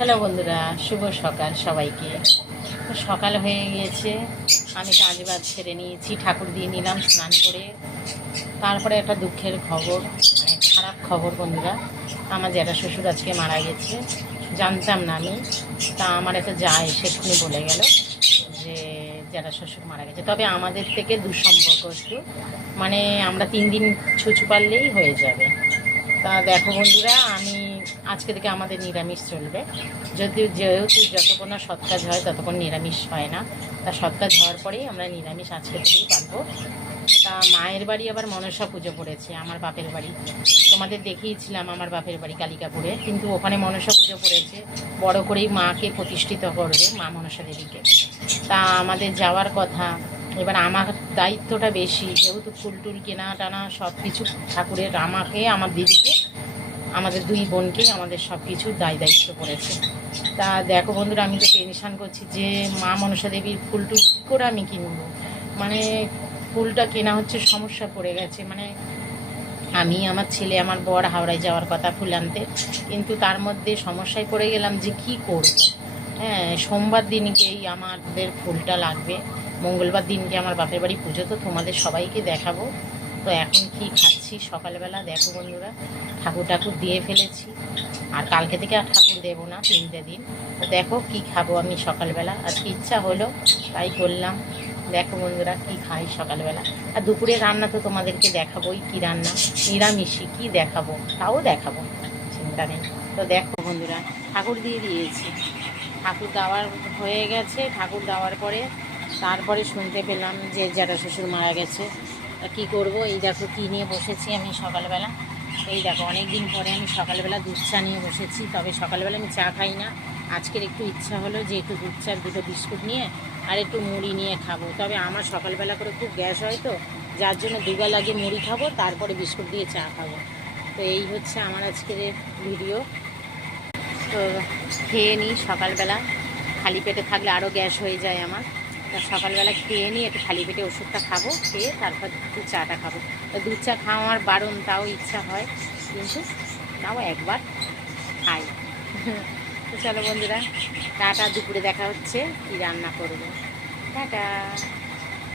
Hello বন্ধুরা, শুভ সকাল সবাইকে। সকাল হয়ে গিয়েছে, আমি কাজবাজ ছেড়ে নিয়েছি, ঠাকুর দিয়ে নিলাম স্নান করে। তারপরে একটা দুঃখের খবর, মানে খারাপ খবর বন্ধুরা। আমার জ্যাঠা শ্বশুর আজকে মারা গেছে, জানতাম না আমি। তা আমার একটা যা এক্ষুনি বলে গেল যে জ্যাঠা শ্বশুর মারা গেছে। তবে আমাদের থেকে দুঃসম্পর্ক একটু, মানে আমরা 3 দিন ছুঁচু পারলেই হয়ে যাবে। তা দেখো বন্ধুরা, আমি আজকে থেকে আমাদের নিরামিষ চলবে। যেহেতু যতক্ষণ না সৎ কাজ হয় ততক্ষণ নিরামিষ হয় না। তা সৎ কাজ হওয়ার পরেই আমরা নিরামিষ আজকে থেকেই পারবো। তা মায়ের বাড়ি আবার মনসা পুজো পড়েছে, আমার বাপের বাড়ি। তোমাদের দেখিয়েছিলাম আমার বাপের বাড়ি কালিকাপুরে, কিন্তু ওখানে মনসা পুজো পড়েছে। বড় করেই মাকে প্রতিষ্ঠিত করবে, মা মনসা দেবীকে। তা আমাদের যাওয়ার কথা। এবার আমার দায়িত্বটা বেশি, যেহেতু ফুল টুল কেনা টানা সব কিছু ঠাকুরের, আমাকে আমার দিদিকে, আমাদের 2 বোনকে আমাদের সব কিছুর দায়িত্ব পড়েছে। তা দেখো বন্ধুরা, আমি তো টেনশান করছি যে মা মনসা দেবীর ফুল টুল কী করে আমি কিনবো। মানে ফুলটা কেনা হচ্ছে, সমস্যা পড়ে গেছে। মানে আমি, আমার ছেলে, আমার বর হাওড়ায় যাওয়ার কথা ফুল আনতে, কিন্তু তার মধ্যে সমস্যায় পড়ে গেলাম যে কি করব। হ্যাঁ, সোমবার দিনকেই আমাদের ফুলটা লাগবে। মঙ্গলবার দিনকে আমার বাপের বাড়ি পুজো, তো তোমাদের সবাইকে দেখাবো। তো এখন কি খাচ্ছি সকালবেলা দেখো বন্ধুরা, ঠাকুর দিয়ে ফেলেছি। আর কালকে থেকে আর ঠাকুর দেবো না 3টে দিন। তো দেখো কি খাবো আমি সকালবেলা, আজকে ইচ্ছা হলো তাই করলাম। দেখো বন্ধুরা কি খাই সকালবেলা। আর দুপুরে রান্না তো তোমাদেরকে দেখাবোই, কি রান্না, নিরামিষই কি দেখাবো, তাও দেখাবো, চিন্তা নেই। তো দেখো বন্ধুরা, ঠাকুর দিয়ে দিয়েছি, ঠাকুর দেওয়ার হয়ে গেছে। ঠাকুর দেওয়ার পরে তারপরে শুনতে পেলাম যে জ্যাঠা শ্বশুর মারা গেছে। কী করবো, এই দেখো কী নিয়ে বসেছি আমি সকালবেলা। এই দেখো অনেক দিন পরে আমি সকালবেলা দুধ চা নিয়ে বসেছি। তবে সকালবেলা আমি চা খাই না, আজকের একটু ইচ্ছা হলো যে একটু দুধ চার 2টো বিস্কুট নিয়ে আর একটু মুড়ি নিয়ে খাবো। তবে আমার সকালবেলা করে খুব গ্যাস হয়, তো যার জন্য দুবেলা আগে মুড়ি খাবো, তারপরে বিস্কুট দিয়ে চা খাবো। তো এই হচ্ছে আমার আজকের ভিডিও। তো খেয়ে নিই সকালবেলা, খালি পেটে থাকলে আরও গ্যাস হয়ে যায় আমার। তা সকালবেলা খেয়ে নিই, একটু খালি পেটে ওষুধটা খাবো, খেয়ে তারপর একটু চাটা খাবো। তো দুধ চা খাওয়া আমার বারণ, তাও ইচ্ছা হয়, কিন্তু তাও একবার খাই। তো চলো বন্ধুরা, টাটা, দুপুরে দেখা হচ্ছে, কী রান্না করবো। টাটা।